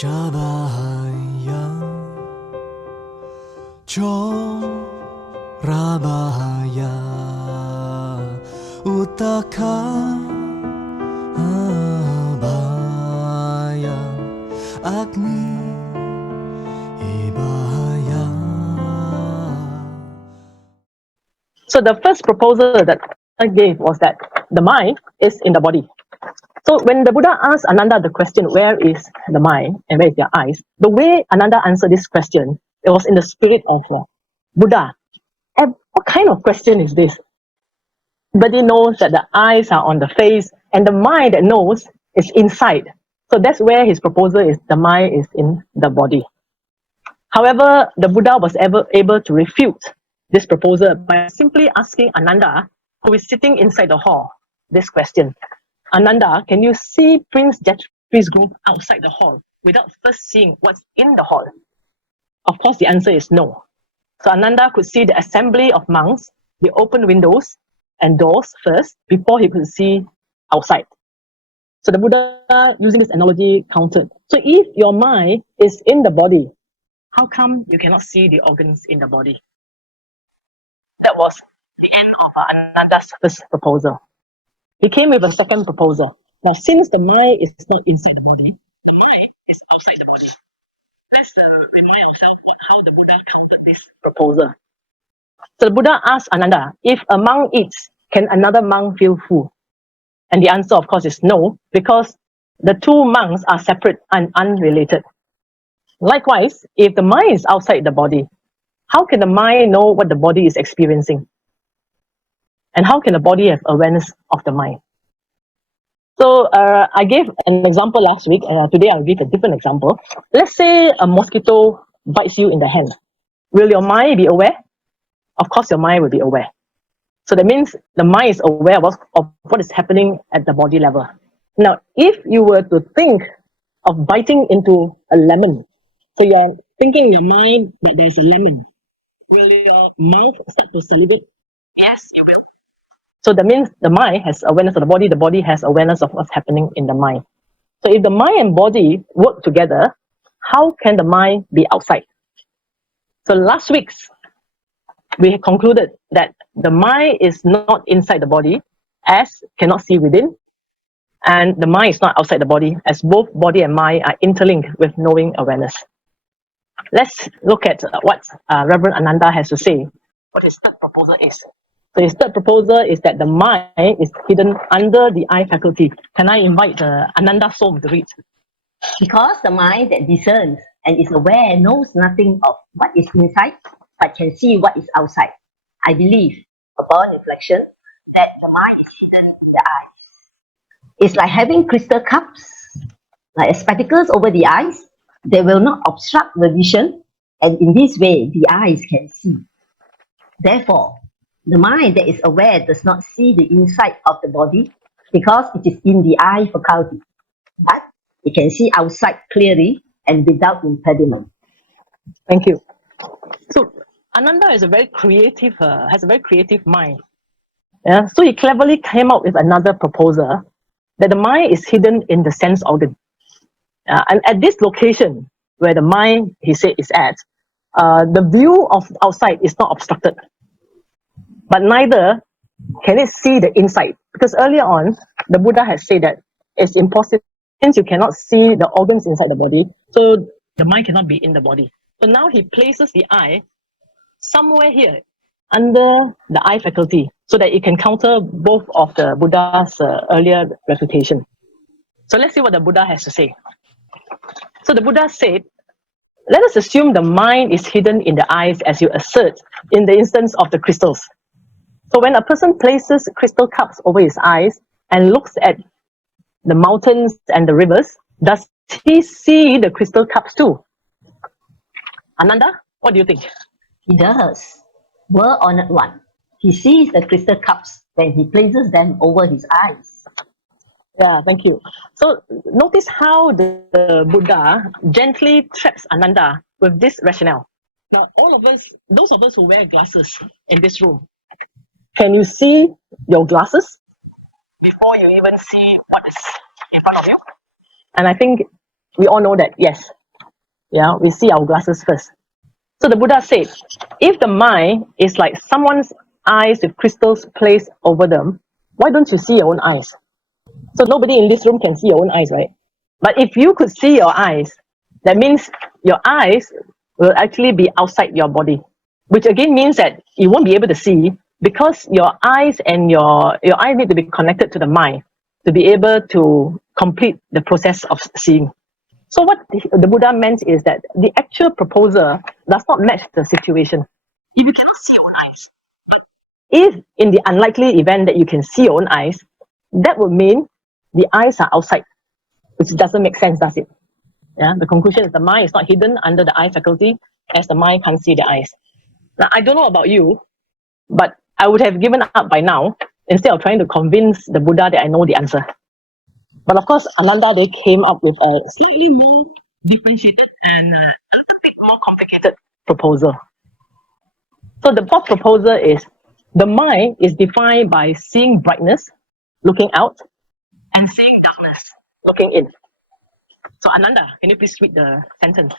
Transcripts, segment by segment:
Jabahaya Jorabahaya Utaka Abaya Agni Ibahaya. So the first proposal that I gave was that the mind is in the body. So when the Buddha asked Ananda the question, where is the mind and where is their eyes? The way Ananda answered this question, it was in the spirit of Buddha. And what kind of question is this? Everybody knows that the eyes are on the face and the mind that knows is inside. So that's where his proposal is, the mind is in the body. However, the Buddha was able to refute this proposal by simply asking Ananda, who is sitting inside the hall, this question. Ananda, can you see Prince Jeffrey's group outside the hall without first seeing what's in the hall? Of course, the answer is no. So Ananda could see the assembly of monks, the open windows and doors first before he could see outside. So the Buddha, using this analogy, countered. So if your mind is in the body, how come you cannot see the organs in the body? That was the end of Ananda's first proposal. He came with a second proposal. Now, since the mind is not inside the body, the mind is outside the body. Let's remind ourselves how the Buddha countered this proposal. So the Buddha asked Ananda, if a monk eats, can another monk feel full? And the answer, of course, is no, because the two monks are separate and unrelated. Likewise, if the mind is outside the body, how can the mind know what the body is experiencing? And how can the body have awareness of the mind? So I gave an example last week. Today I'll give a different example. Let's say a mosquito bites you in the hand. Will your mind be aware? Of course, your mind will be aware. So that means the mind is aware of what is happening at the body level. Now, if you were to think of biting into a lemon, so you're thinking in your mind that there's a lemon, will your mouth start to salivate? Yes, you will. So that means the mind has awareness of the body has awareness of what's happening in the mind. So if the mind and body work together, how can the mind be outside? So last week, we concluded that the mind is not inside the body, as cannot see within, and the mind is not outside the body, as both body and mind are interlinked with knowing awareness. Let's look at what Reverend Ananda has to say, what his third proposal is. So his third proposal is that the mind is hidden under the eye faculty. Can I invite Ananda Som to read? Because the mind that discerns and is aware knows nothing of what is inside, but can see what is outside. I believe, upon reflection, that the mind is hidden in the eyes. It's like having crystal cups, like spectacles over the eyes. They will not obstruct the vision, and in this way, the eyes can see. Therefore, the mind that is aware does not see the inside of the body because it is in the eye faculty, but it can see outside clearly and without impediment. Thank you. So Ananda is has a very creative mind. Yeah. So he cleverly came up with another proposal that the mind is hidden in the sense organ. And at this location where the mind, he said, is at, the view of outside is not obstructed. But neither can it see the inside. Because earlier on, the Buddha has said that it's impossible, since you cannot see the organs inside the body, so the mind cannot be in the body. So now he places the eye somewhere here, under the eye faculty, so that it can counter both of the Buddha's earlier refutation. So let's see what the Buddha has to say. So the Buddha said, let us assume the mind is hidden in the eyes as you assert in the instance of the crystals. So when a person places crystal cups over his eyes and looks at the mountains and the rivers, does he see the crystal cups too? Ananda, what do you think? He does. Well honored one. He sees the crystal cups when he places them over his eyes. Yeah, thank you. So notice how the Buddha gently traps Ananda with this rationale. Now, all of us, those of us who wear glasses in this room, can you see your glasses before you even see what is in front of you? And I think we all know that, yes, yeah, we see our glasses first. So the Buddha said, if the mind is like someone's eyes with crystals placed over them, why don't you see your own eyes? So nobody in this room can see your own eyes, right? But if you could see your eyes, that means your eyes will actually be outside your body, which again means that you won't be able to see because your eyes and your eye need to be connected to the mind to be able to complete the process of seeing. So what the Buddha meant is that the actual proposer does not match the situation. If you cannot see your own eyes, if in the unlikely event that you can see your own eyes, that would mean the eyes are outside, which doesn't make sense, does it? Yeah. The conclusion is the mind is not hidden under the eye faculty, as the mind can't see the eyes. Now, I don't know about you, but I would have given up by now instead of trying to convince the Buddha that I know the answer. But of course, Ananda, they came up with a slightly more differentiated and a little bit more complicated proposal. So the fourth proposal is the mind is defined by seeing brightness, looking out, and seeing darkness, looking in. So Ananda, can you please read the sentence?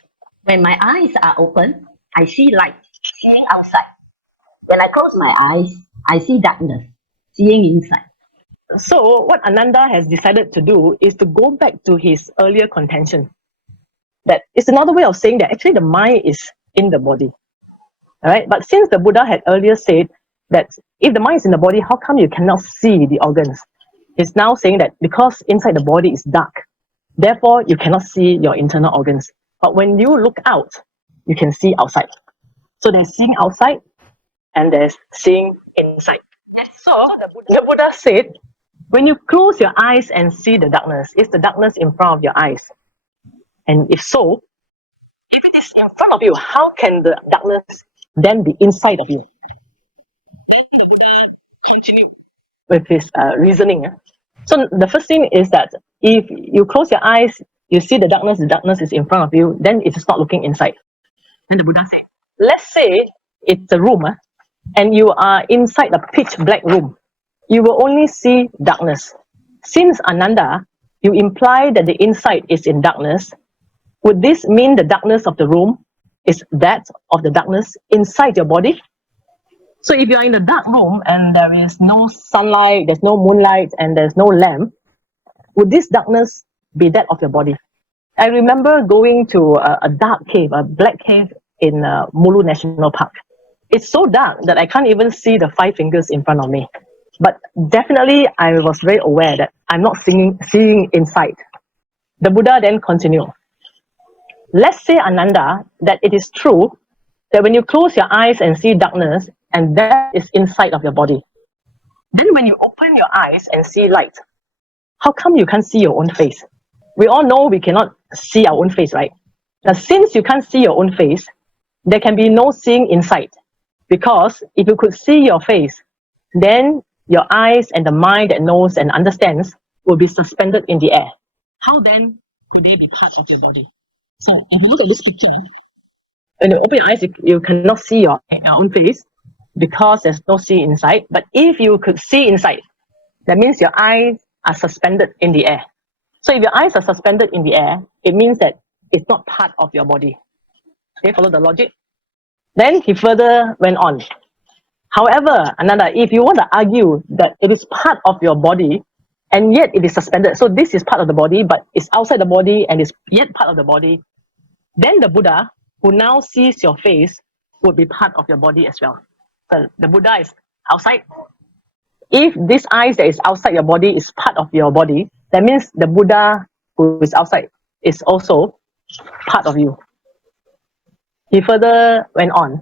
When my eyes are open, I see light, seeing outside. When I close my eyes, I see darkness, seeing inside. So what Ananda has decided to do is to go back to his earlier contention. That is another way of saying that actually the mind is in the body. All right, but since the Buddha had earlier said that if the mind is in the body, how come you cannot see the organs? He's now saying that because inside the body is dark, therefore you cannot see your internal organs. But when you look out, you can see outside. So there's seeing outside and there's seeing inside. So the Buddha said, when you close your eyes and see the darkness, is the darkness in front of your eyes? And if so, if it is in front of you, how can the darkness then be inside of you? Then the Buddha continued with his reasoning. So the first thing is that if you close your eyes, you see the darkness is in front of you, then it is not looking inside. Then the Buddha said, let's say it's a room, and you are inside a pitch black room. You will only see darkness. Since Ananda, you imply that the inside is in darkness, would this mean the darkness of the room is that of the darkness inside your body? So if you're in a dark room and there is no sunlight, there's no moonlight, and there's no lamp, would this darkness be that of your body? I remember going to a dark cave, a black cave in Mulu National Park. It's so dark that I can't even see the 5 fingers in front of me. But definitely, I was very aware that I'm not seeing inside. The Buddha then continued. Let's say, Ananda, that it is true that when you close your eyes and see darkness, and that is inside of your body, then when you open your eyes and see light, how come you can't see your own face? We all know we cannot see our own face, right? Now, since you can't see your own face, there can be no seeing inside. Because if you could see your face, then your eyes and the mind that knows and understands will be suspended in the air. How then could they be part of your body? So if you look at this picture, when you open your eyes, you cannot see your own face because there's no see inside. But if you could see inside, that means your eyes are suspended in the air. So if your eyes are suspended in the air, it means that it's not part of your body. Okay, follow the logic? Then he further went on. However, Ananda, if you want to argue that it is part of your body and yet it is suspended, so this is part of the body, but it's outside the body and is yet part of the body, then the Buddha, who now sees your face, would be part of your body as well. So the Buddha is outside. If this eyes that is outside your body is part of your body, that means the Buddha who is outside is also part of you. He further went on.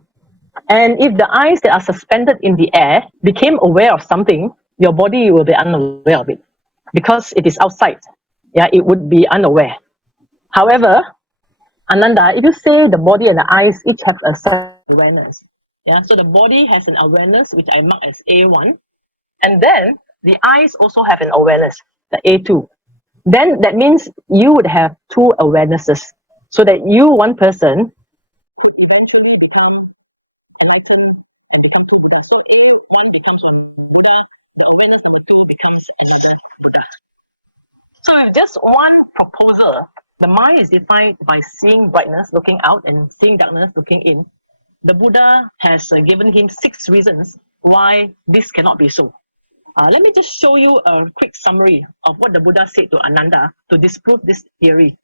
And if the eyes that are suspended in the air became aware of something, your body will be unaware of it. Because it is outside, yeah, it would be unaware. However, Ananda, if you say the body and the eyes each have a certain awareness, yeah, so the body has an awareness which I mark as A1, and then the eyes also have an awareness, the A2. Then that means you would have 2 awarenesses, so that you, one person, so with just one proposal, the mind is defined by seeing brightness looking out and seeing darkness looking in. The Buddha has given him 6 reasons why this cannot be so. Let me just show you a quick summary of what the Buddha said to Ananda to disprove this theory.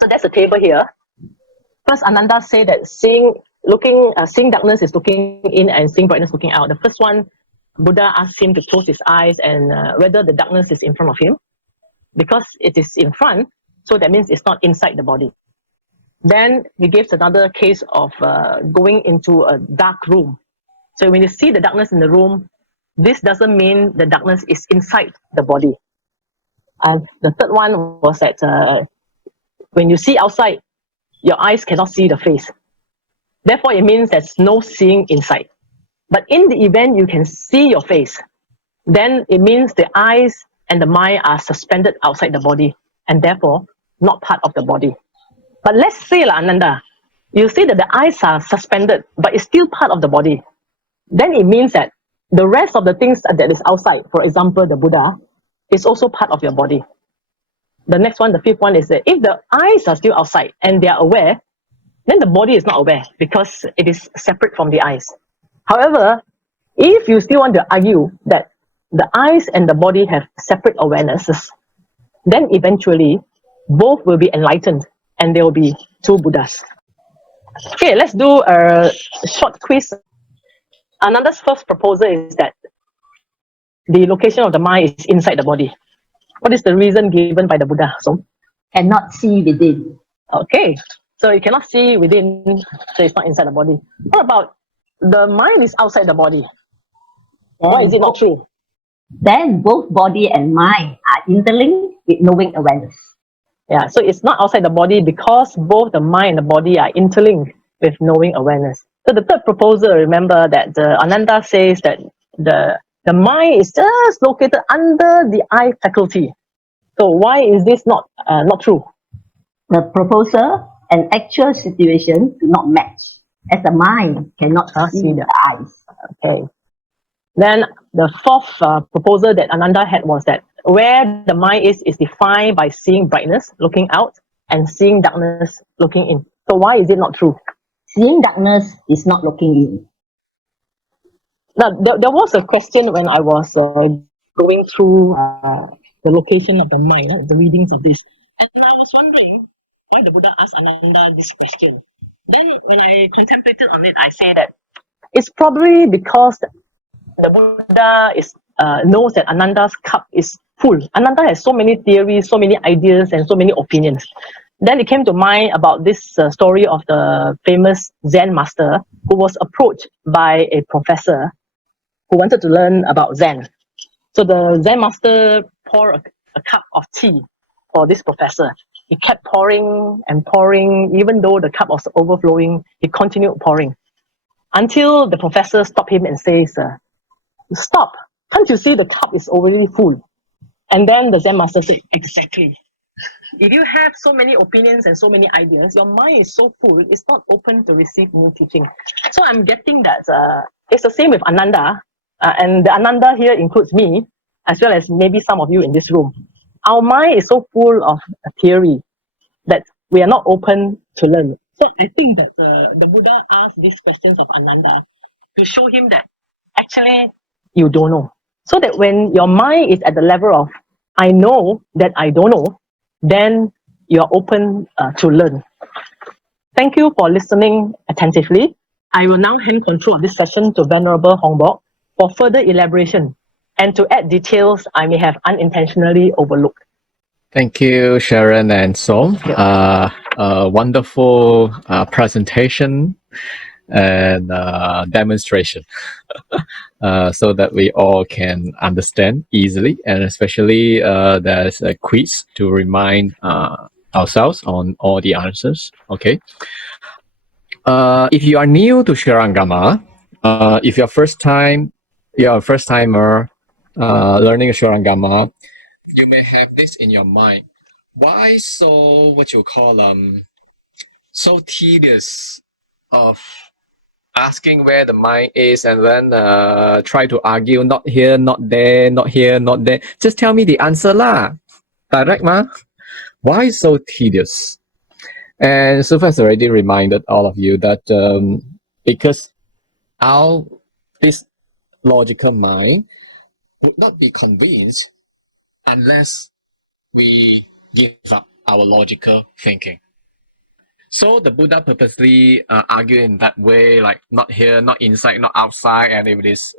So that's a table here. First, Ananda said that seeing darkness is looking in and seeing brightness looking out. The first one, Buddha asked him to close his eyes and whether the darkness is in front of him. Because it is in front, so that means it's not inside the body. Then he gives another case of going into a dark room. So when you see the darkness in the room, this doesn't mean the darkness is inside the body. And the third one was that when you see outside, your eyes cannot see the face. Therefore, it means there's no seeing inside. But in the event you can see your face, then it means the eyes and the mind are suspended outside the body and therefore not part of the body. But let's say, Ananda, you see that the eyes are suspended, but it's still part of the body. Then it means that the rest of the things that is outside, for example, the Buddha, is also part of your body. The next one, the fifth one, is that if the eyes are still outside and they are aware, then the body is not aware because it is separate from the eyes. However, if you still want to argue that the eyes and the body have separate awarenesses, then eventually both will be enlightened and there will be 2 Buddhas. Okay, let's do a short quiz. Ananda's first proposal is that the location of the mind is inside the body. What is the reason given by the Buddha? So, Cannot see within. okay, so you cannot see within, so it's not inside the body. What about the mind is outside the body? Why is it not true? Then both body and mind are interlinked with knowing awareness. Yeah, so it's not outside the body because both the mind and the body are interlinked with knowing awareness. So the third proposal, remember that Ananda says that the mind is just located under the eye faculty. So why is this not true? The proposal and actual situation do not match, as the mind cannot see the eyes. Okay. Then the fourth proposal that Ananda had was that where the mind is defined by seeing brightness looking out and seeing darkness looking in. So why is it not true? Seeing darkness is not looking in. Now, there was a question when I was going through the location of the mind, the readings of this. And I was wondering why the Buddha asked Ananda this question. Then when I contemplated on it, I say that it's probably because the Buddha knows that Ananda's cup is full. Ananda has so many theories, so many ideas, and so many opinions. Then it came to mind about this story of the famous Zen master who was approached by a professor who wanted to learn about Zen. So the Zen master poured a cup of tea for this professor. He kept pouring and pouring, even though the cup was overflowing, he continued pouring. Until the professor stopped him and says, stop, can't you see the cup is already full? And then the Zen master said, exactly. If you have so many opinions and so many ideas, your mind is so full, it's not open to receive new teaching. So I'm getting that it's the same with Ananda, and the Ananda here includes me, as well as maybe some of you in this room. Our mind is so full of theory that we are not open to learn. So I think that the Buddha asked these questions of Ananda to show him that actually you don't know. So that when your mind is at the level of I know that I don't know, then you are open to learn. Thank you for listening attentively. I will now hand control of this session to Venerable Hongbok for further elaboration and to add details I may have unintentionally overlooked. Thank you, Sharon and Som. Wonderful presentation and demonstration so that we all can understand easily, and especially there's a quiz to remind ourselves on all the answers. Okay. If you are new to Shurangama, if you're a first timer learning Shurangama, you may have this in your mind. Why so so tedious of asking where the mind is and then try to argue not here, not there, not here, not there. Just tell me the answer lah. Direct ma. Why so tedious? And Sufa has already reminded all of you that because our this logical mind would not be convinced unless we give up our logical thinking. So the Buddha purposely argued in that way, like not here, not inside, not outside. And if it is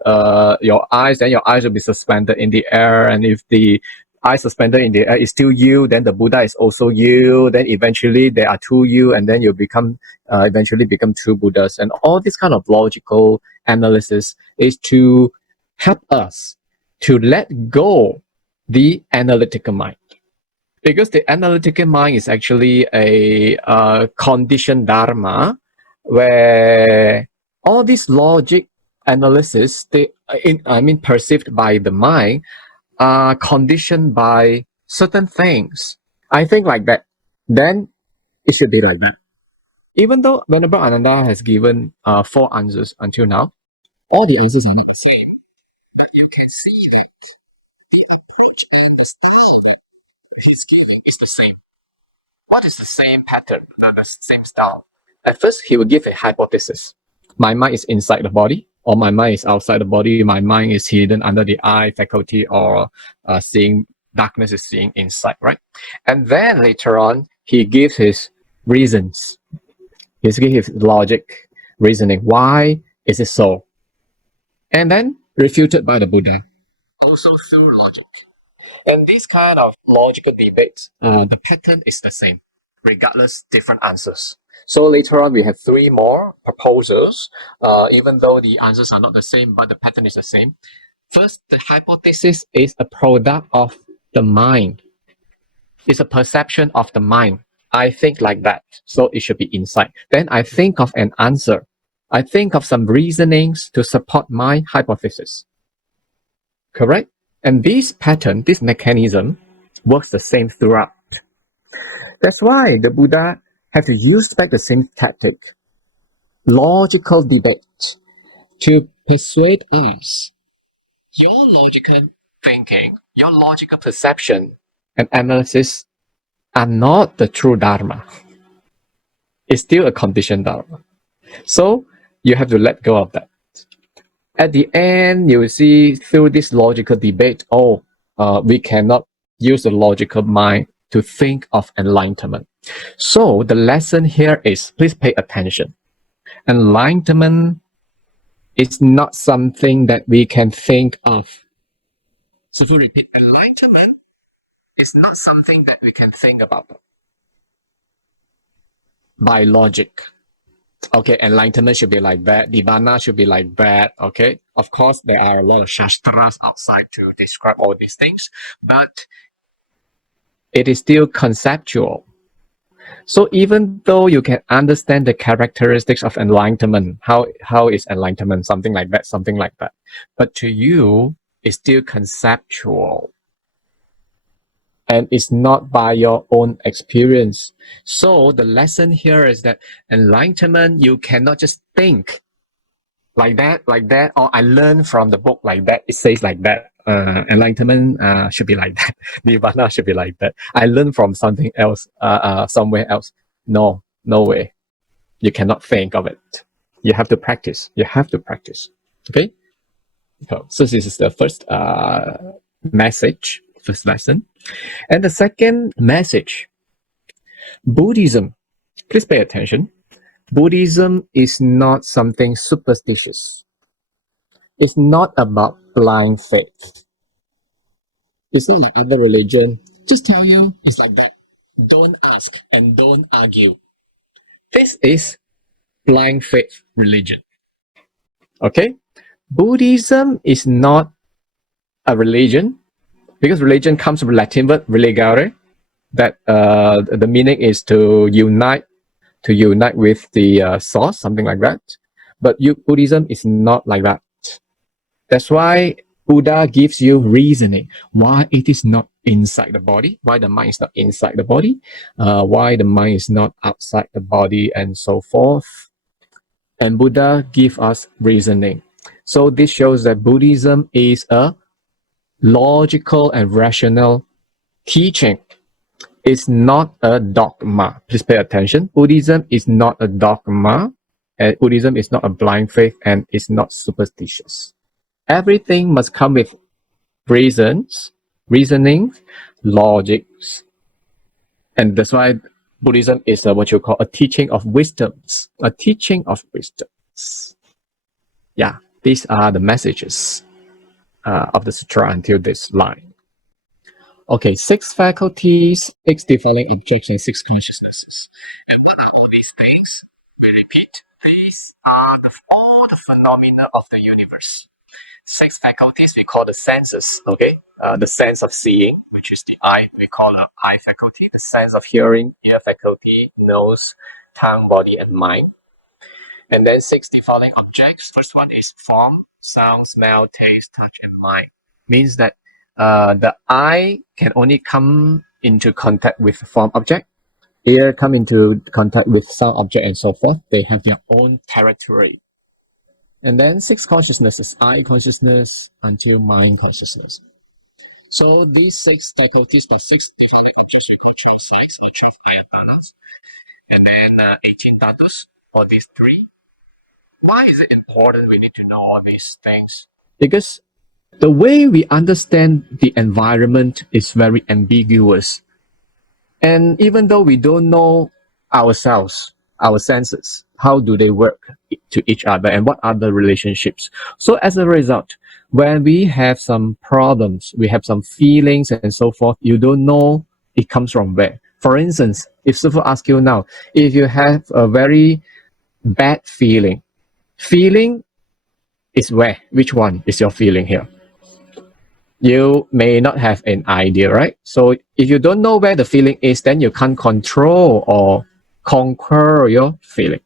your eyes, then your eyes will be suspended in the air. And if the eye suspended in the air is still you, then the Buddha is also you. Then eventually there are two you, and then you become eventually become two Buddhas. And all this kind of logical analysis is to help us to let go the analytical mind. Because the analytical mind is actually a conditioned dharma, where all this logic analysis, perceived by the mind, are conditioned by certain things. I think like that. Then it should be like that. Even though Venerable Ananda has given 4 answers until now, all the answers are not the same. But you can see that the approach and the style he's giving is the same. What is the same pattern, not the same style? At first, he will give a hypothesis. My mind is inside the body, or my mind is outside the body. My mind is hidden under the eye faculty, or seeing darkness is seeing inside, right? And then later on, he gives his reasons. He gives his logic, reasoning. Why is it so? And then refuted by the Buddha, also through logic. And this kind of logical debate, the pattern is the same, regardless different answers. So later on, we have 3 more proposals, even though the answers are not the same, but the pattern is the same. First, the hypothesis is a product of the mind. It's a perception of the mind. I think like that, so it should be inside. Then I think of an answer. I think of some reasonings to support my hypothesis. Correct? And this pattern, this mechanism, works the same throughout. That's why the Buddha had to use back the same tactic, logical debate, to persuade us. Your logical thinking, your logical perception and analysis are not the true Dharma. It's still a conditioned Dharma. So you have to let go of that. At the end, you will see through this logical debate, we cannot use the logical mind to think of enlightenment. So the lesson here is, please pay attention. Enlightenment is not something that we can think of. So to repeat, enlightenment is not something that we can think about by logic. Okay, enlightenment should be like that. Nibbana should be like that. Okay, of course, there are a lot of shastras outside to describe all these things, but it is still conceptual. So even though you can understand the characteristics of enlightenment, how is enlightenment, something like that, but to you, it's still conceptual. And it's not by your own experience. So the lesson here is that enlightenment, you cannot just think like that, or I learned from the book like that, it says like that. Enlightenment should be like that. Nibbana should be like that. I learned from something else, somewhere else. No way. You cannot think of it. You have to practice. Okay? So this is the first message, first lesson. And the second message, Buddhism. Please pay attention. Buddhism is not something superstitious. It's not about blind faith. It's not like other religion. Just tell you it's like that. Don't ask and don't argue. This is blind faith religion. Okay? Buddhism is not a religion, because religion comes from Latin word religare, that the meaning is to unite with the source, something like that. But Buddhism is not like that. That's why Buddha gives you reasoning why it is not inside the body, why the mind is not inside the body, why the mind is not outside the body, and so forth. And Buddha gives us reasoning. So this shows that Buddhism is a logical and rational teaching. is not a dogma. Please pay attention. Buddhism is not a dogma, and Buddhism is not a blind faith, and it's not superstitious. Everything must come with reasoning, logics, and that's why Buddhism is what you call a teaching of wisdoms. A teaching of wisdoms. Yeah, these are the messages of the sutra until this line. Okay, 6 faculties, 6 defining objects, and 6 consciousnesses. And what are all these things? We repeat, these are all the phenomena of the universe. 6 faculties we call the senses, okay? The sense of seeing, which is the eye, we call an eye faculty. The sense of hearing, ear faculty, nose, tongue, body, and mind. And then 6 defining objects. First one is form, sound, smell, taste, touch, and mind. Means that the eye can only come into contact with form object, ear come into contact with sound object, and so forth. They have their own territory. And then 6 consciousnesses, eye consciousness until mind consciousness. So these 6 faculties by 6 different objects, we call 12 sides or 12 eye panas. And then 18 dhatus for these 3. Why is it important we need to know all these things? Because the way we understand the environment is very ambiguous. And even though we don't know ourselves, our senses, how do they work to each other and what are the relationships? So as a result, when we have some problems, we have some feelings and so forth, you don't know it comes from where. For instance, if someone asks you now, if you have a very bad feeling is where? Which one is your feeling here? You may not have an idea, right? So if you don't know where the feeling is, then you can't control or conquer your feeling.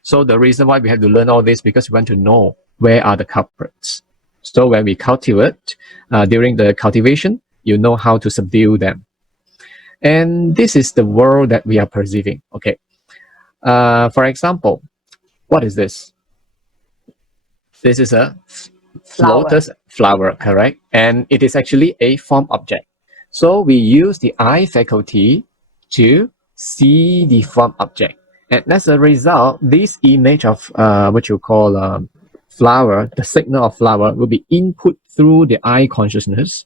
So the reason why we have to learn all this, because we want to know where are the culprits. So when we cultivate, during the cultivation, you know how to subdue them. And this is the world that we are perceiving. Okay. For example, what is this? This is a lotus flower, correct? And it is actually a form object. So we use the eye faculty to see the form object. And as a result, this image of what you call flower, the signal of flower, will be input through the eye consciousness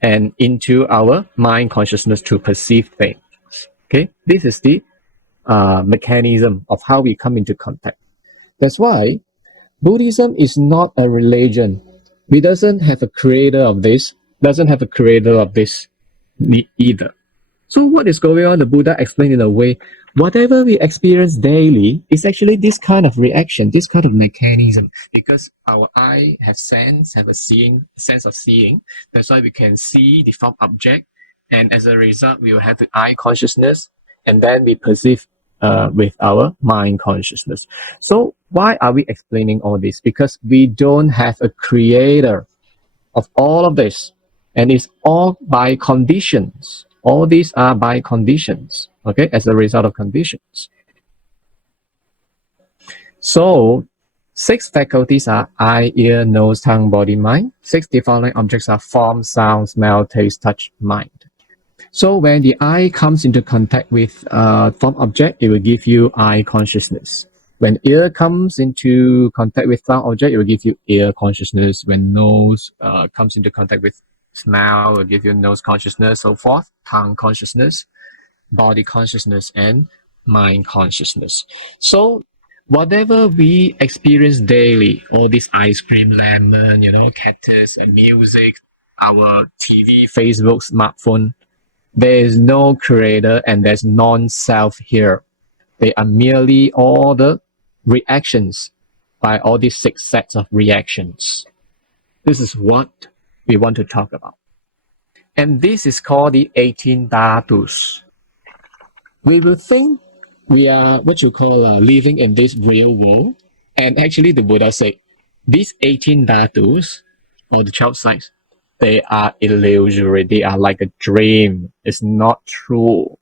and into our mind consciousness to perceive things. Okay, this is the mechanism of how we come into contact. That's why Buddhism is not a religion. It doesn't have a creator of this, either. So what is going on? The Buddha explained in a way, whatever we experience daily is actually this kind of reaction, this kind of mechanism, because our eye have sense of seeing. That's why we can see the form object, and as a result, we will have the eye consciousness, and then we perceive with our mind consciousness. So why are we explaining all this? Because we don't have a creator of all of this, and it's all by conditions. All these are by conditions, okay, as a result of conditions. So 6 faculties are eye, ear, nose, tongue, body, mind. 6 defining objects are form, sound, smell, taste, touch, mind. So when the eye comes into contact with form object, it will give you eye consciousness. When ear comes into contact with sound object, it will give you ear consciousness. When nose comes into contact with smell, it will give you nose consciousness, so forth. Tongue consciousness, body consciousness, and mind consciousness. So whatever we experience daily, all this ice cream, lemon, cactus, and music, our TV, Facebook, smartphone, there is no creator and there's non-self here. They are merely all the reactions by all these 6 sets of reactions. This is what we want to talk about. And this is called the 18 dhatus. We will think we are what you call living in this real world. And actually the Buddha said, these 18 dhatus, or the 12 sides, they are illusory. They are like a dream. It's not true.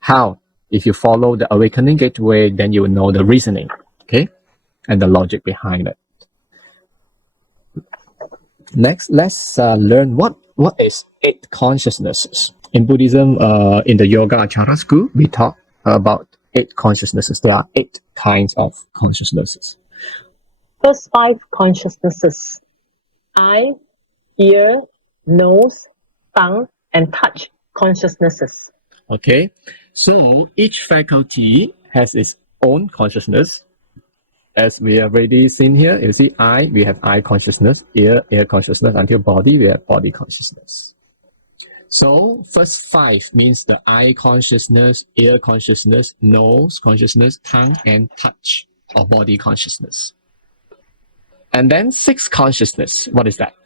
How? If you follow the awakening gateway, then you will know the reasoning, okay, and the logic behind it. Next, let's learn what is 8 consciousnesses. in Buddhism, in the Yoga Achara school, we talk about 8 consciousnesses. There are 8 kinds of consciousnesses. First 5 consciousnesses: eye, ear, nose, tongue, and touch consciousnesses. Okay, so each faculty has its own consciousness. As we have already seen here, you see eye, we have eye consciousness, ear consciousness, until body, we have body consciousness. So first 5 means the eye consciousness, ear consciousness, nose consciousness, tongue, and touch, or body consciousness. And then 6 consciousness, what is that?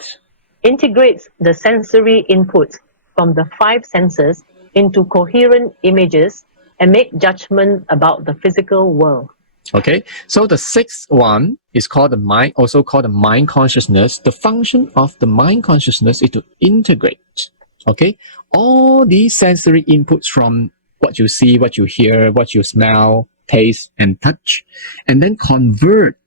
Integrates the sensory input from the 5 senses into coherent images and make judgment about the physical world. Okay, so the 6th one is called the mind, also called the mind consciousness. The function of the mind consciousness is to integrate, okay, all these sensory inputs from what you see, what you hear, what you smell, taste, and touch, and then convert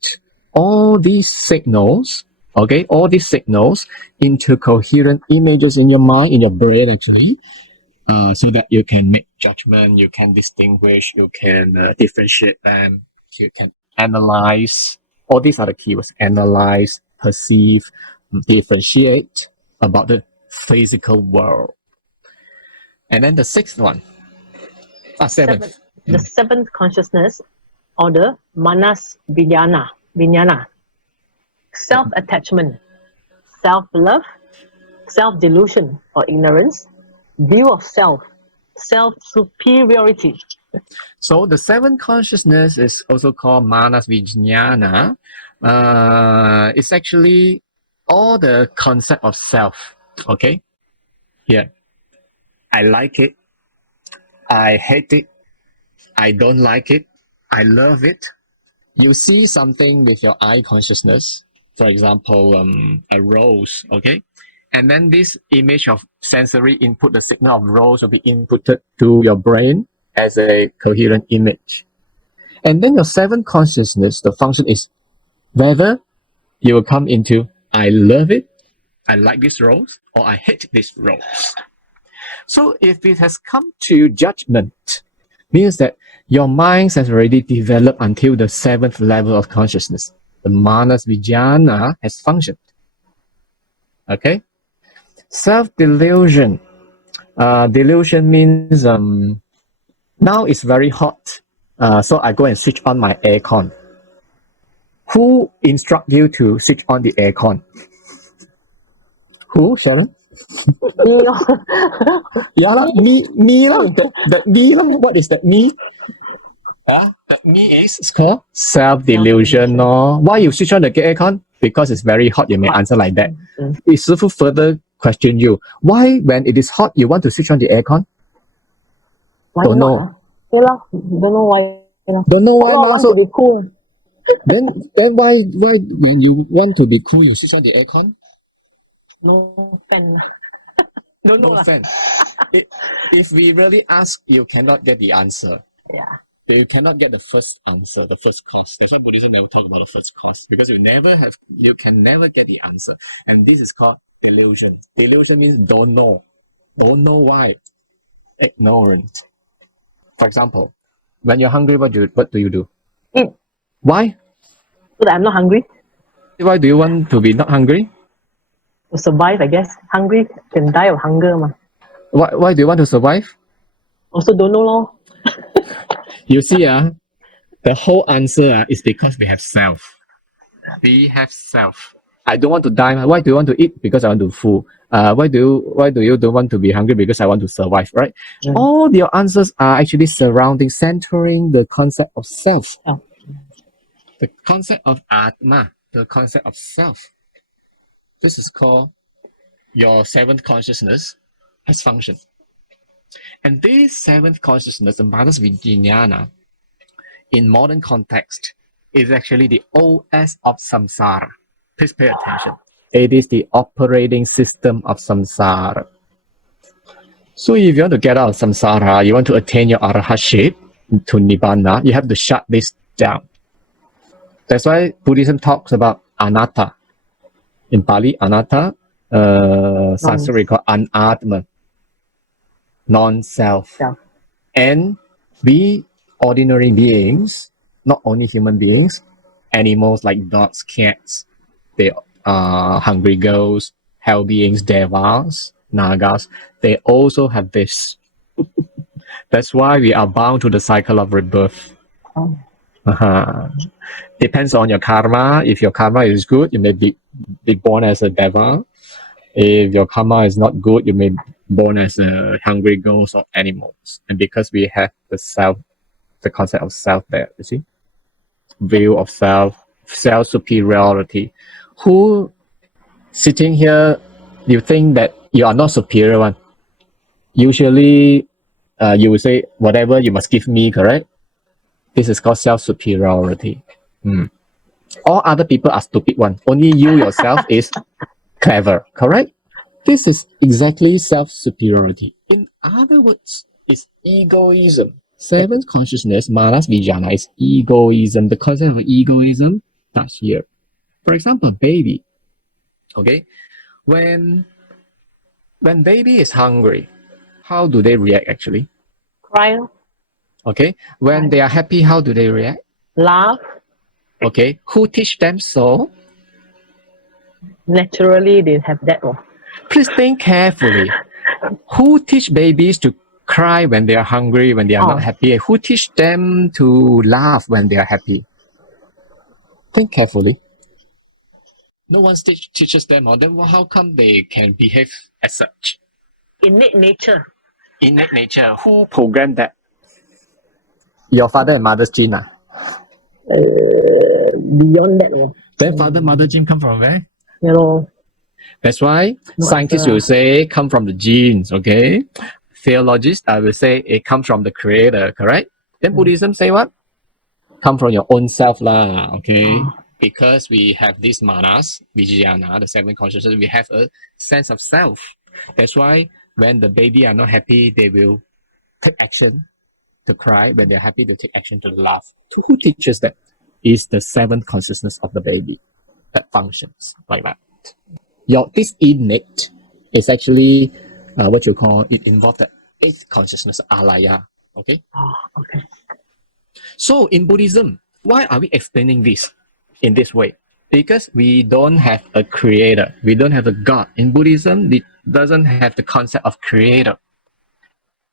all these signals, okay, all these signals into coherent images in your mind, in your brain actually, so that you can make judgment, you can distinguish, you can differentiate them, you can analyze. All these are the keywords: analyze, perceive, differentiate about the physical world. And then the 6th one, 7th. The 7th consciousness, or the manas vijnana, self-attachment, self-love, self-delusion or ignorance, view of self, self-superiority. So the 7th consciousness is also called manas vijnana. It's actually all the concept of self. Okay, here, I like it, I hate it, I don't like it, I love it. You see something with your eye consciousness, for example, a rose, okay? And then this image of sensory input, the signal of rose will be inputted to your brain as a coherent image. And then your 7th consciousness, the function is whether you will come into I love it, I like this rose, or I hate this rose. So if it has come to judgment, means that your mind has already developed until the 7th level of consciousness. The manas vijnana has functioned. Okay? Self-delusion. Delusion means now it's very hot, so I go and switch on my aircon. Who instruct you to switch on the aircon? Who, Sharon? Yeah, me lah. That me lah. What is that me? That me is it's called self-delusion. No? Why you switch on the aircon? Because it's very hot. You may answer like that. If Sifu further question you, why when it is hot you want to switch on the aircon? Don't know. Don't know why. Don't know why. Want to be cool. Then why when you want to be cool you switch on the aircon? No fan. No fan. If we really ask, you cannot get the answer. Yeah. You cannot get the first answer, the first cause. That's why Buddhism never talk about the first cause, because you can never get the answer. And this is called delusion. Delusion means don't know. Don't know why. Ignorant. For example, when you're hungry, what do you do? Eat. Why? So that I'm not hungry. Why do you want to be not hungry? To survive, I guess. Hungry can die of hunger. Why do you want to survive? Also don't know lor. You see, the whole answer is because we have self. We have self. I don't want to die. Why do you want to eat? Because I want to full. Why do you don't want to be hungry? Because I want to survive, right? All your answers are actually centering the concept of self. The concept of Atma, the concept of self. This is called your 7th consciousness has functioned. And this 7th consciousness, the manas vijnana, in modern context, is actually the OS of samsara. Please pay attention. It is the operating system of samsara. So if you want to get out of samsara, you want to attain your arahatship to nibbana, you have to shut this down. That's why Buddhism talks about anatta. In Pali, anatta, Sanskrit we call anatma. non-self. Self. And we ordinary beings, not only human beings, animals like dogs, cats, they hungry ghosts, hell beings, devas, nagas, they also have this. That's why we are bound to the cycle of rebirth. Oh. Depends on your karma. If your karma is good, you may be born as a deva. If your karma is not good, you may be born as a hungry ghost or animals. And because we have the self, the concept of self there, you see, view of self, self superiority. Who sitting here, you think that you are not superior one? Usually, you will say, whatever you must give me, correct? This is called self superiority. All other people are stupid one. Only you yourself is clever, correct? This is exactly self superiority. In other words, it's egoism. Seventh consciousness, manas vijnana, is egoism. The concept of egoism starts here. For example, baby. Okay, when baby is hungry, how do they react actually? Cry, Okay, when they are happy, how do they react? laugh. Okay, who teach them so? Naturally, they have that one. Please think carefully. Who teach babies to cry when they are hungry, when they are not happy? Who teach them to laugh when they are happy? Think carefully. No one teaches them, or then how come they can behave as such? Innate nature. Innate nature. Who programmed that? Your father and mother's gene. Beyond that one. Then father, mother gene come from where? You know. That's why No scientists answer. will say come from the genes, okay? Theologists, I will say it comes from the creator, correct? Then Buddhism say what? Come from your own self lah, okay? Because we have these manas, vijnana, the seven consciousness, we have a sense of self. That's why when the baby are not happy, they will take action to cry. When they're happy, they take action to laugh. So who teaches that? Is the seventh consciousness of the baby that functions like that. This innate is actually what you call, it involves the eighth consciousness, alaya. Okay? Okay. So in Buddhism, why are we explaining this in this way? Because we don't have a creator. We don't have a God. In Buddhism, it doesn't have the concept of creator.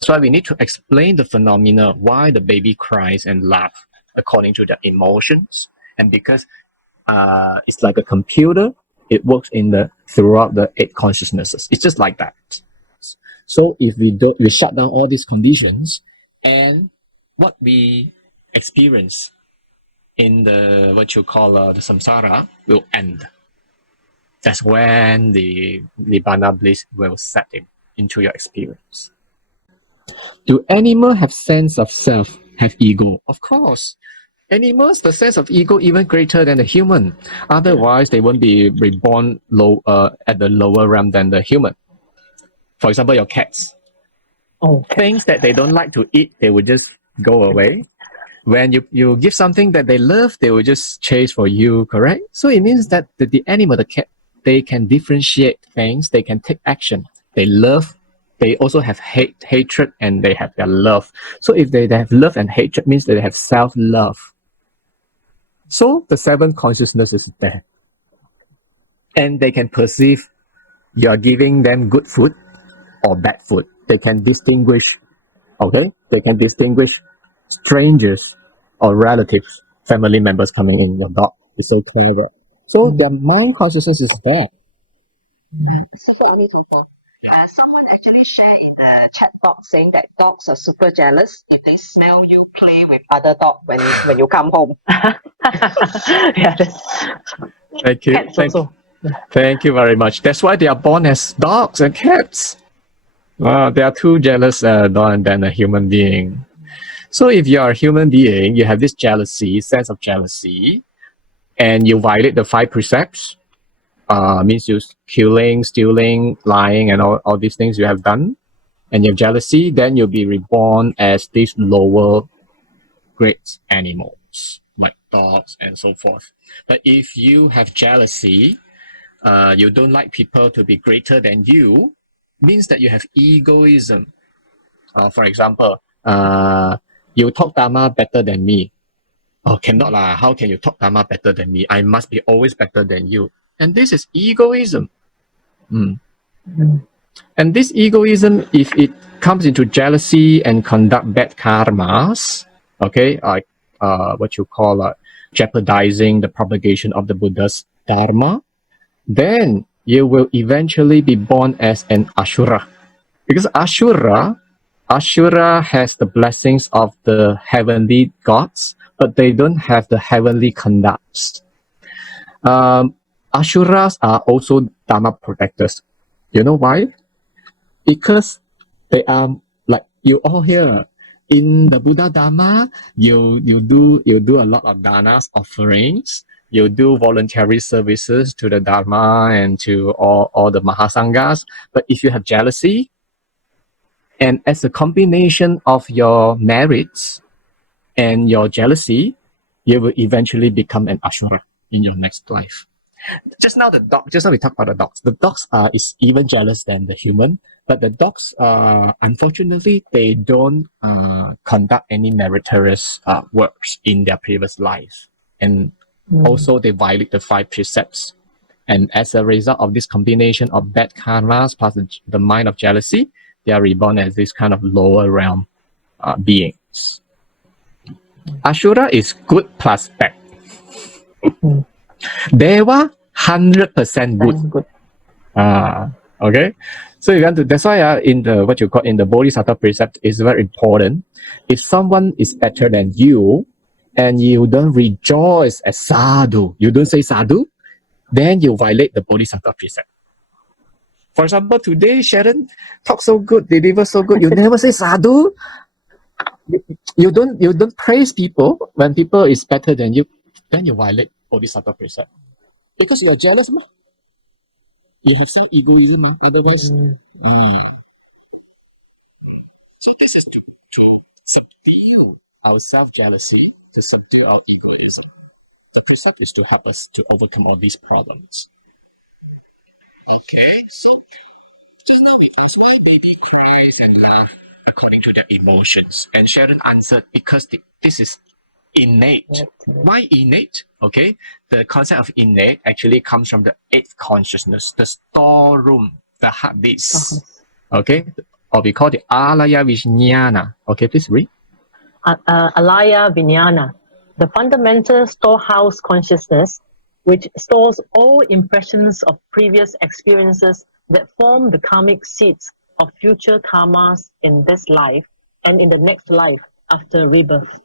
That's why we need to explain the phenomena, why the baby cries and laughs according to their emotions. And because it's like a computer, it works throughout the eight consciousnesses. It's just like that. So if we shut down all these conditions, and what we experience in the what you call the samsara will end. That's when the nibbana bliss will set into your experience. Do animals have sense of self, have ego? Of course. Animals, the sense of ego even greater than the human. Otherwise, they won't be reborn at the lower realm than the human. For example, your cats. Things that they don't like to eat, they will just go away. When you give something that they love, they will just chase for you, correct? So it means that the animal, the cat, they can differentiate things, they can take action. They love, they also have hatred, and they have their love. So if they have love and hatred, means that they have self-love. So the seventh consciousness is there. And they can perceive you are giving them good food or bad food. They can distinguish, okay? They can distinguish strangers or relatives, family members coming in. Your dog is so clever. So their mind consciousness is there. Someone actually shared in the chat box saying that dogs are super jealous if they smell you play with other dog when you come home. Yeah. Thank you. Thank you very much. That's why they are born as dogs and cats. They are too jealous than a human being. So if you are a human being, you have this jealousy, sense of jealousy, and you violate the 5 precepts, means you killing, stealing, lying, and all these things you have done, and you have jealousy, then you'll be reborn as these lower grade animals, like dogs and so forth. But if you have jealousy, you don't like people to be greater than you, means that you have egoism. For example, you talk Dharma better than me. Oh, cannot lah. How can you talk Dharma better than me? I must be always better than you. And this is egoism. And this egoism, if it comes into jealousy and conduct bad karmas, okay, like what you call jeopardizing the propagation of the Buddha's Dharma, then you will eventually be born as an Ashura. Because Ashura has the blessings of the heavenly gods, but they don't have the heavenly conducts. Ashuras are also Dharma protectors. You know why? Because they are like you all here in the Buddha Dharma. You do a lot of danas, offerings. You do voluntary services to the Dharma and to all the Mahasanghas. But if you have jealousy, and as a combination of your merits and your jealousy, you will eventually become an Ashura in your next life. Just now we talked about the dogs. The dogs is even jealous than the human, but the dogs, unfortunately, they don't conduct any meritorious works in their previous life. And also they violate the 5 precepts. And as a result of this combination of bad karmas plus the mind of jealousy, they are reborn as this kind of lower realm beings. Ashura is good plus bad. Deva, 100% good. Okay. So you want to, that's why in the what you call in the Bodhisattva precept is very important. If someone is better than you and you don't rejoice as sadhu, you don't say sadhu, then you violate the Bodhisattva precept. For example, today Sharon talks so good, deliver so good, you never say sadhu. You don't praise people when people is better than you, then you violate Bodhisattva precept. Because you're jealous, ma. You have some egoism, ma. Otherwise. So this is to subdue our self-jealousy, to subdue our egoism. The precept is to help us to overcome all these problems. Okay, so just now we asked why baby cries and laughs according to their emotions. And Sharon answered, because this is innate. Why innate? Okay, the concept of innate actually comes from the 8th consciousness, the storeroom, the heartbeats. Okay, or we call it alaya vijnana. Okay, please read. Alaya Vijnana, the fundamental storehouse consciousness, which stores all impressions of previous experiences that form the karmic seeds of future karmas in this life and in the next life after rebirth.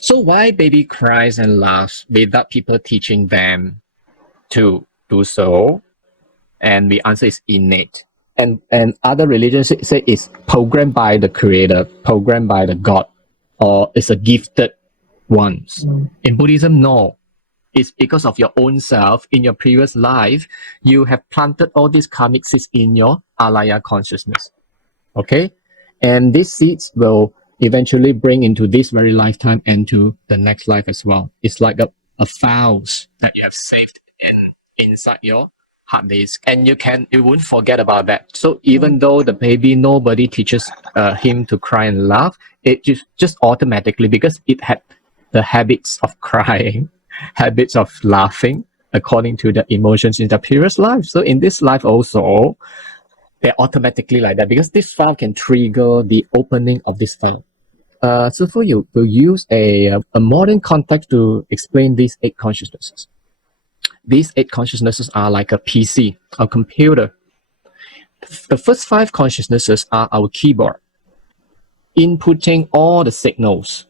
So why baby cries and laughs without people teaching them to do so? And the answer is innate. And other religions say it's programmed by the creator, programmed by the God, or it's a gifted ones. In Buddhism, no. It's because of your own self. In your previous life, you have planted all these karmic seeds in your alaya consciousness. Okay? And these seeds will eventually bring into this very lifetime and to the next life as well. It's like a files that you have saved inside your heart disk, and you won't forget about that. So even though the baby, nobody teaches him to cry and laugh, it just automatically, because it had the habits of crying, habits of laughing according to the emotions in the previous life. So in this life also, they're automatically like that, because this file can trigger the opening of this file. So for you, we'll use a modern context to explain these 8 consciousnesses. These 8 consciousnesses are like a PC, a computer. The first 5 consciousnesses are our keyboard, inputting all the signals.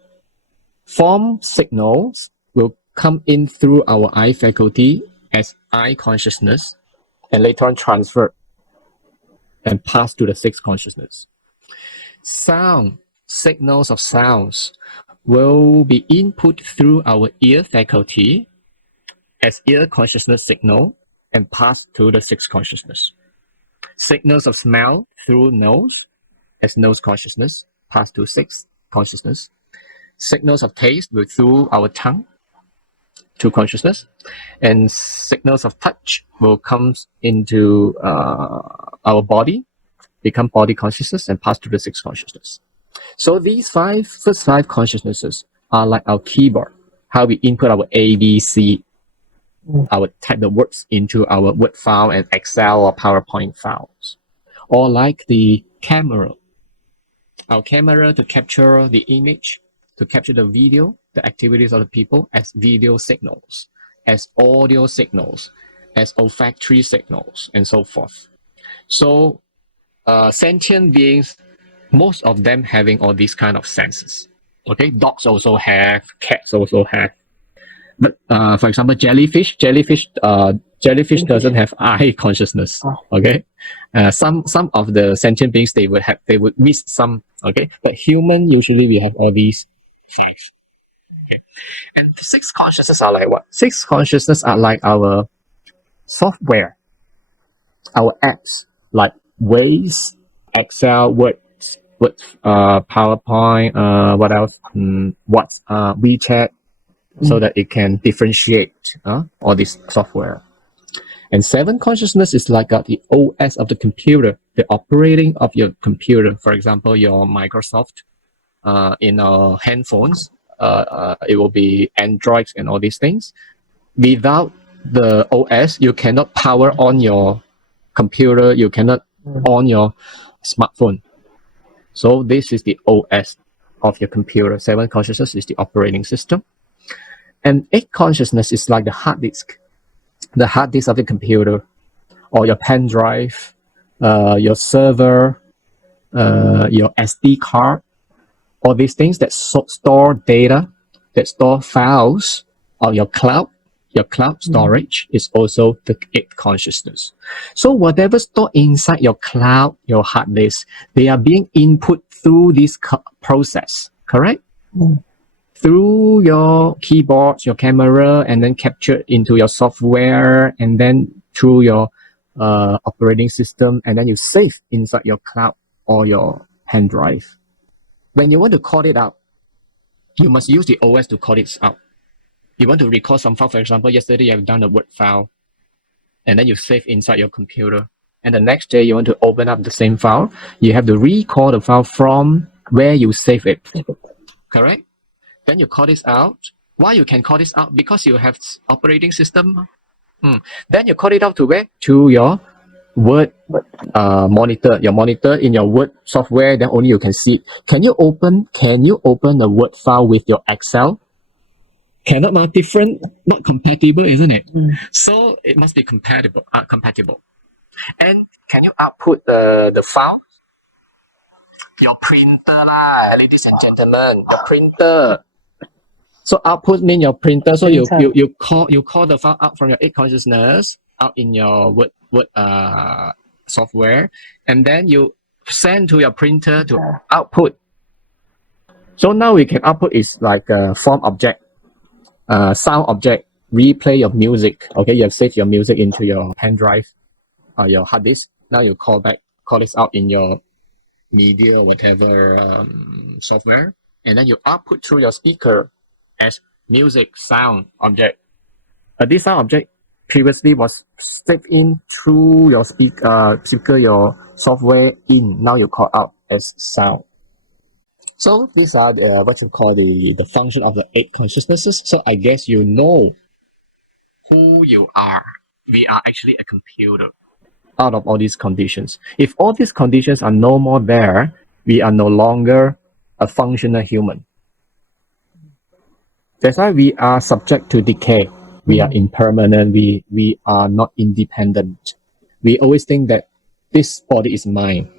Form signals will come in through our eye faculty as eye consciousness, and later on transfer and pass to the 6th consciousness. Sound, signals of sounds will be input through our ear faculty as ear consciousness signal and pass to the 6th consciousness. Signals of smell through nose as nose consciousness pass to 6th consciousness. Signals of taste will through our tongue to consciousness, and signals of touch will come into our body, become body consciousness, and pass to the 6th consciousness. So these first five consciousnesses are like our keyboard, how we input our A, B, C, our type the words into our Word file and Excel or PowerPoint files. Or like the camera, our camera to capture the image, to capture the video, the activities of the people as video signals, as audio signals, as olfactory signals, and so forth. So sentient beings, most of them having all these kind of senses. Okay, dogs also have, cats also have. But for example, jellyfish doesn't have eye consciousness. Okay, some of the sentient beings they would miss some. Okay, but human usually we have all these five. Okay, and six consciousness are like what? Six consciousness are like our software, our apps like Waze, Excel, Word, PowerPoint, what else? WeChat, so that it can differentiate all this software. And seven consciousness is like the OS of the computer, the operating of your computer. For example, your Microsoft in our handphones, it will be Androids and all these things. Without the OS, you cannot power on your computer, you cannot on your smartphone. So this is the OS of your computer. Seven consciousness is the operating system. And eight consciousness is like the hard disk of the computer, or your pen drive, your server, your SD card, all these things that store data, that store files on your cloud. Your cloud storage is also the eight consciousness. So whatever stored inside your cloud, your hard disk, they are being input through this process, correct? Through your keyboard, your camera, and then captured into your software, and then through your operating system, and then you save inside your cloud or your pen drive. When you want to call it out, you must use the OS to call it out. You want to record some file, for example, yesterday you have done a Word file, and then you save inside your computer. And the next day you want to open up the same file, you have to recall the file from where you save it. Correct? Then you call this out. Why you can call this out? Because you have operating system. Then you call it out to where? To your Word monitor. Your monitor in your Word software, then only you can see it. Can you open a Word file with your Excel? Cannot, not different, not compatible, isn't it? So it must be compatible. And can you output the file? Your printer lah, ladies and gentlemen, your printer. So output mean your printer. So you call the file out from your eight consciousness out in your Word software, and then you send to your printer to output. So now we can output is like a form object. Sound object, replay your music. Okay, you have saved your music into your pen drive, your hard disk. Now you call this out in your media or whatever software, and then you output through your speaker as music sound object. This sound object previously was saved in through your speaker, your software in. Now you call out as sound. So these are what you call the function of the eight consciousnesses. So I guess you know who you are. We are actually a computer out of all these conditions. If all these conditions are no more there, we are no longer a functional human. That's why we are subject to decay. We are impermanent. We are not independent. We always think that this body is mine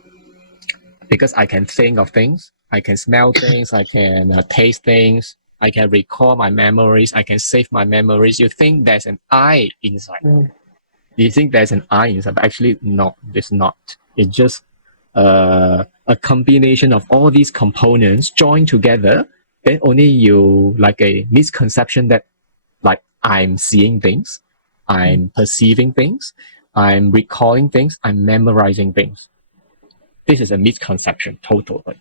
because I can think of things. I can smell things, I can taste things, I can recall my memories, I can save my memories. You think there's an I inside. You think there's an I inside, but actually no, it's not. It's just a combination of all these components joined together. Then only you like a misconception that like I'm seeing things, I'm perceiving things, I'm recalling things, I'm memorizing things. This is a misconception, totally.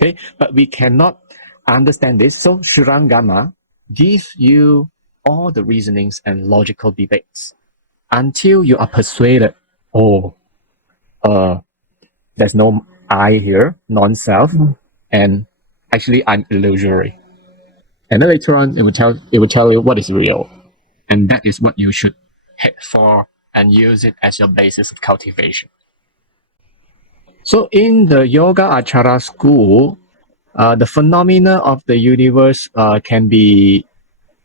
Okay, but we cannot understand this. So Shurangama gives you all the reasonings and logical debates until you are persuaded, there's no I here, non-self, and actually I'm illusory. And then later on, it will tell you what is real, and that is what you should head for and use it as your basis of cultivation. So in the Yoga Achara school, the phenomena of the universe can be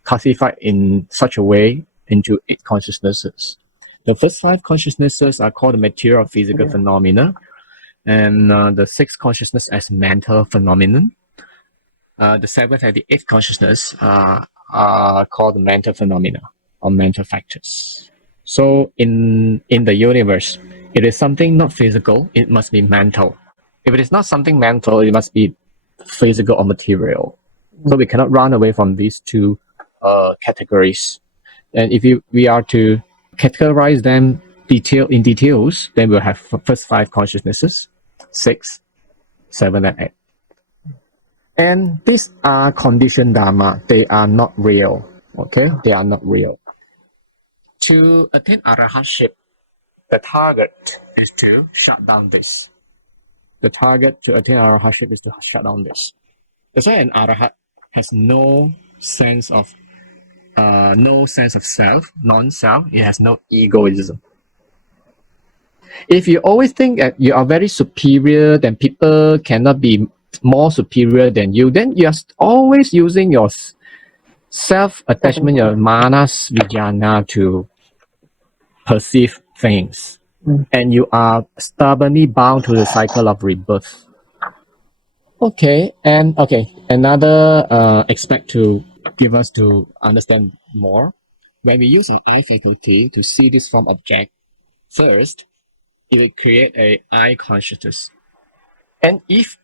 classified in such a way into 8 consciousnesses. The first 5 consciousnesses are called the material physical phenomena, and the 6th consciousness as mental phenomenon. The 7th and the 8th consciousness are called mental phenomena or mental factors. So in the universe, it is something not physical, it must be mental. If it is not something mental, it must be physical or material. So we cannot run away from these two categories. And if we are to categorize them in details, then we'll have first 5 consciousnesses, 6, 7, and 8. And these are conditioned dharma. They are not real. Okay? They are not real. To attain arahantship, the target is to shut down this. The target to attain arahantship is to shut down this. That's why an arahat has no sense of self, non-self. It has no egoism. If you always think that you are very superior, then people cannot be more superior than you, then you are always using your self-attachment, your manas vijnana to perceive things. And you are stubbornly bound to the cycle of rebirth. Another aspect to give us to understand more. When we use an IFPT to see this form object, first, it will create a I consciousness. And if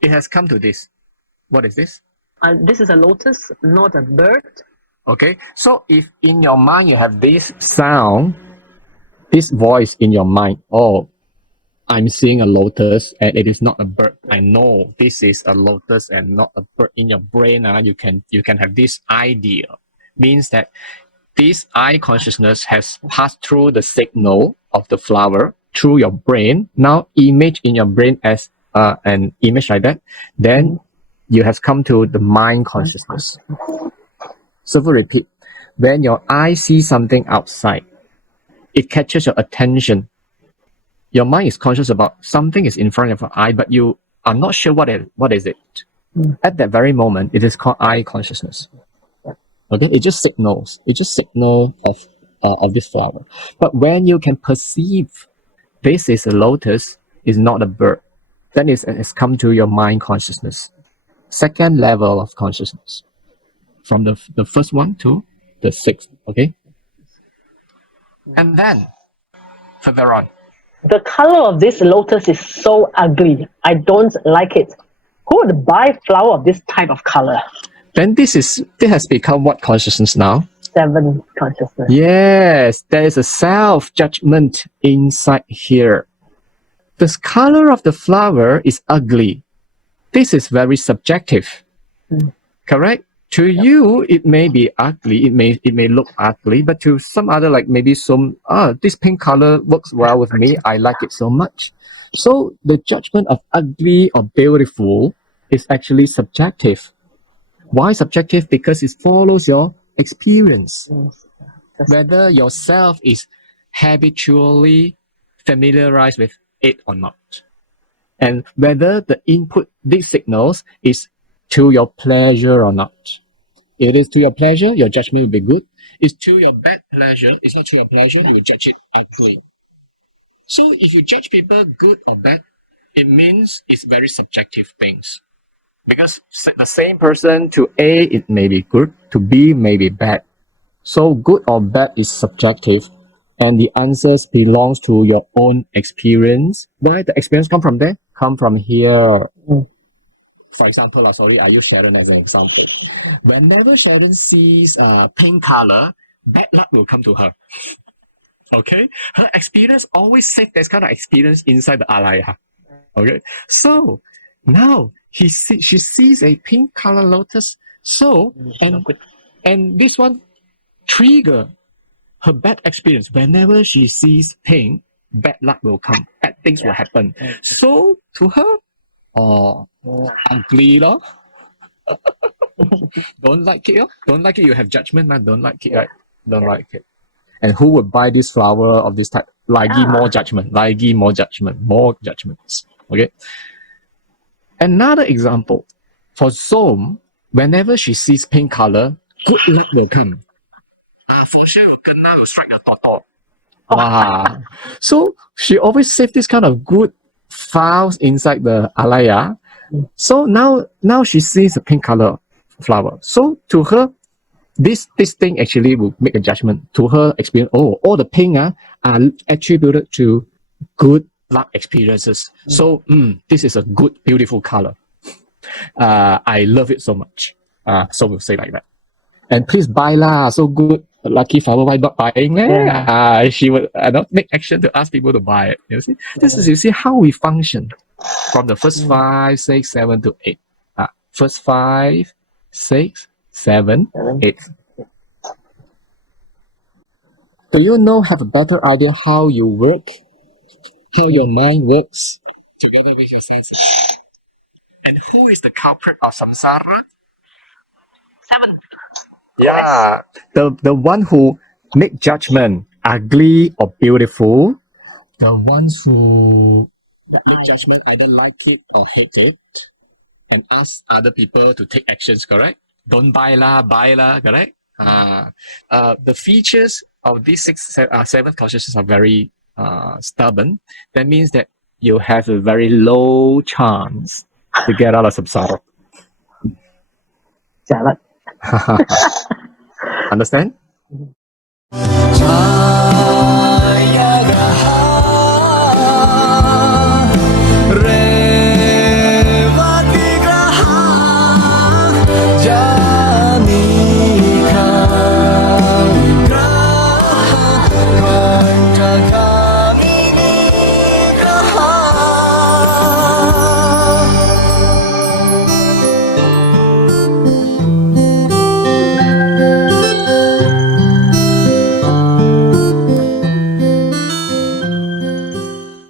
it has come to this, what is this? This is a lotus, not a bird. Okay, so if in your mind you have this sound, this voice in your mind, oh, I'm seeing a lotus and it is not a bird. I know this is a lotus and not a bird. In your brain, you can have this idea. Means that this I consciousness has passed through the signal of the flower through your brain. Now image in your brain as an image like that. Then you have come to the mind consciousness. So we repeat. When your eye sees something outside, it catches your attention. Your mind is conscious about something is in front of your eye, but you are not sure what is it. At that very moment, it is called eye consciousness. Okay, it just signals. It just signal of this flower. But when you can perceive this is a lotus, is not a bird, then it's come to your mind consciousness. Second level of consciousness, from the first one to the 6th. Okay, and then further on. The color of this lotus is so ugly. I don't like it. Who would buy flower of this type of color? Then this has become what consciousness now? 7 consciousness. Yes, there is a self-judgment inside here. The color of the flower is ugly. This is very subjective. Correct? To you, it may be ugly, it may look ugly, but to some other, like maybe this pink color works well with me, I like it so much. So the judgment of ugly or beautiful is actually subjective. Why subjective? Because it follows your experience. Whether yourself is habitually familiarized with it or not. And whether the input, these signals, is to your pleasure or not. It is to your pleasure, your judgment will be good. It's to your bad pleasure, it's not to your pleasure, you will judge it ugly. So if you judge people good or bad, it means it's very subjective things. Because the same person, to A, it may be good, to B may be bad. So good or bad is subjective, and the answers belongs to your own experience. Why the experience come from there? Come from here. For example, I use Sharon as an example. Whenever Sharon sees pink color, bad luck will come to her. Okay? Her experience always said there's kind of experience inside the alaya. Okay? So, now she sees a pink color lotus. So, and this one trigger her bad experience. Whenever she sees pink, bad luck will come. Bad things will happen. So, to her, or ugly lor. Don't like it, don't like it. You have judgment, man. Don't like it, right? Don't like it. And who would buy this flower of this type? Lagi more judgment. Lagi more judgment. More judgments. Okay. Another example. For Som, whenever she sees pink color, good luck will come. For sure, kena strike a toto. Wow. So she always save this kind of good files inside the alaya. So now she sees a pink color flower. So to her, this thing actually will make a judgment to her experience. Oh, all the pink are attributed to good luck experiences. So this is a good, beautiful color. I love it so much. So we'll say like that. And please buy lah. So good, lucky flower. Why not buying? Yeah. She would not make action to ask people to buy it. You see, this is, you see how we function from the first 5, 6, 7 to 8. First 5, 6, 7, 8. Do you know, have a better idea how you work, how your mind works together with your senses? And who is the culprit of samsara? 7. Yeah, the one who make judgment, ugly or beautiful. The ones who make judgment, either like it or hate it, and ask other people to take actions, correct? Don't buy lah, correct? The features of these 7 consciousness are very stubborn. That means that you have a very low chance to get out of samsara. Jalan. Understand? Child